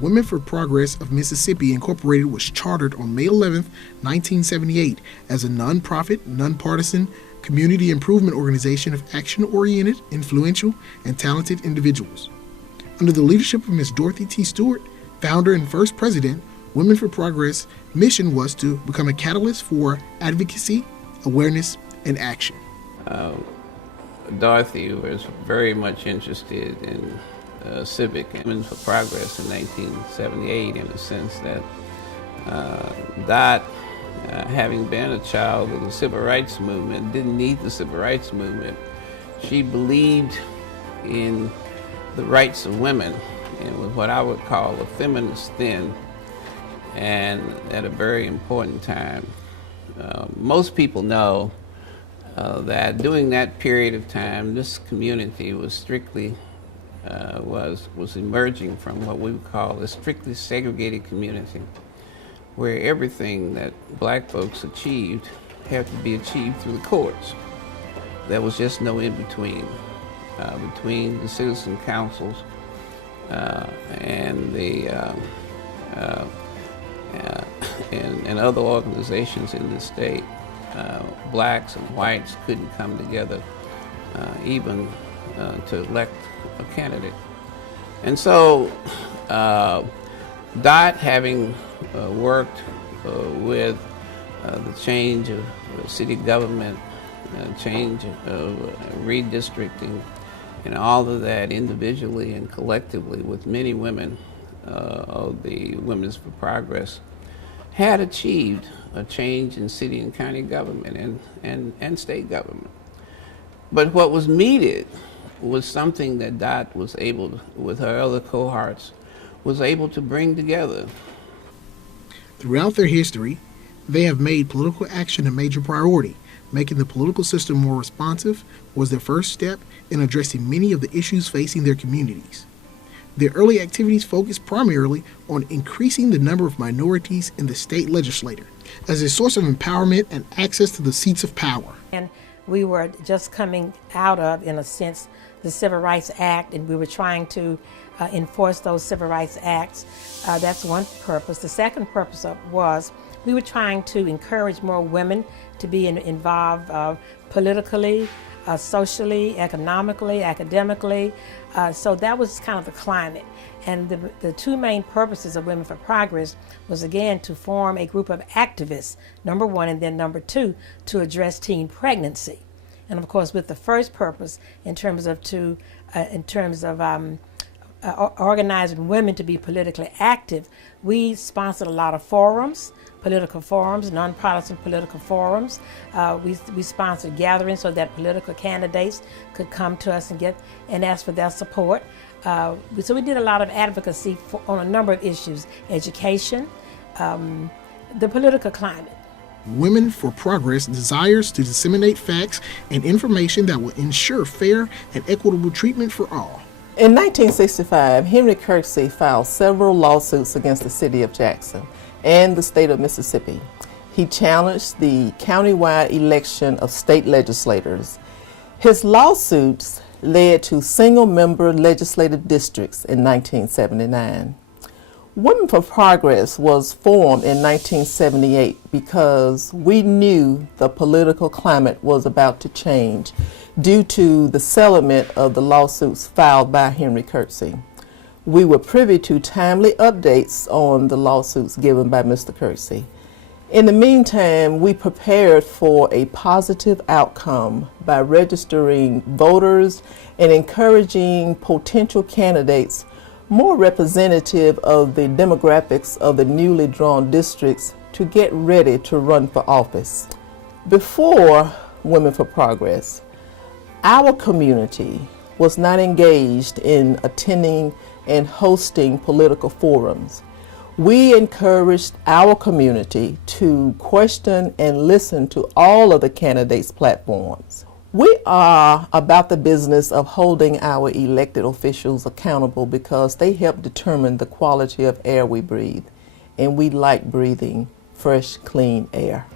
Women for Progress of Mississippi Incorporated was chartered on May 11, 1978 as a nonprofit, nonpartisan community improvement organization of action-oriented, influential, and talented individuals. Under the leadership of Ms. Dorothy T. Stewart, founder and first president, Women for Progress' mission was to become a catalyst for advocacy, awareness, and action. Dorothy was very much interested in civic and Women for Progress in 1978 in the sense that Dot, having been a child of the Civil Rights Movement, didn't need the Civil Rights Movement. She believed in the rights of women and with what I would call a feminist then, and at a very important time. Most people know that during that period of time, this community was strictly was emerging from what we would call a strictly segregated community, where everything that black folks achieved had to be achieved through the courts. There was just no in-between between the citizen councils and the and other organizations in the state. Blacks and whites couldn't come together even to elect a candidate. And so Dot, having worked with the change of city government, change of redistricting, and all of that individually and collectively with many women of the Women for Progress, had achieved a change in city and county government and state government. But what was needed was something that Dot was able to, with her other cohorts, was able to bring together. Throughout their history, they have made political action a major priority. Making the political system more responsive was their first step in addressing many of the issues facing their communities. Their early activities focused primarily on increasing the number of minorities in the state legislature as a source of empowerment and access to the seats of power. And we were just coming out of, in a sense, the Civil Rights Act, and we were trying to enforce those Civil Rights Acts. That's one purpose. The second purpose was we were trying to encourage more women to be involved politically, socially, economically, academically. So that was kind of the climate. And the two main purposes of Women for Progress was, again, to form a group of activists, number one, and then number two, to address teen pregnancy. And of course, with the first purpose, in terms of organizing women to be politically active, we sponsored a lot of forums, political forums, nonpartisan political forums. We sponsored gatherings so that political candidates could come to us and ask for their support. So we did a lot of advocacy on a number of issues: education, the political climate. Women for Progress desires to disseminate facts and information that will ensure fair and equitable treatment for all. In 1965, Henry Kirksey filed several lawsuits against the city of Jackson and the state of Mississippi. He challenged the countywide election of state legislators. His lawsuits led to single-member legislative districts in 1979. Women for Progress was formed in 1978 because we knew the political climate was about to change due to the settlement of the lawsuits filed by Henry Kirksey. We were privy to timely updates on the lawsuits given by Mr. Kirksey. In the meantime, we prepared for a positive outcome by registering voters and encouraging potential candidates more representative of the demographics of the newly drawn districts to get ready to run for office. Before Women for Progress, our community was not engaged in attending and hosting political forums. We encouraged our community to question and listen to all of the candidates' platforms. We are about the business of holding our elected officials accountable because they help determine the quality of air we breathe, and we like breathing fresh, clean air.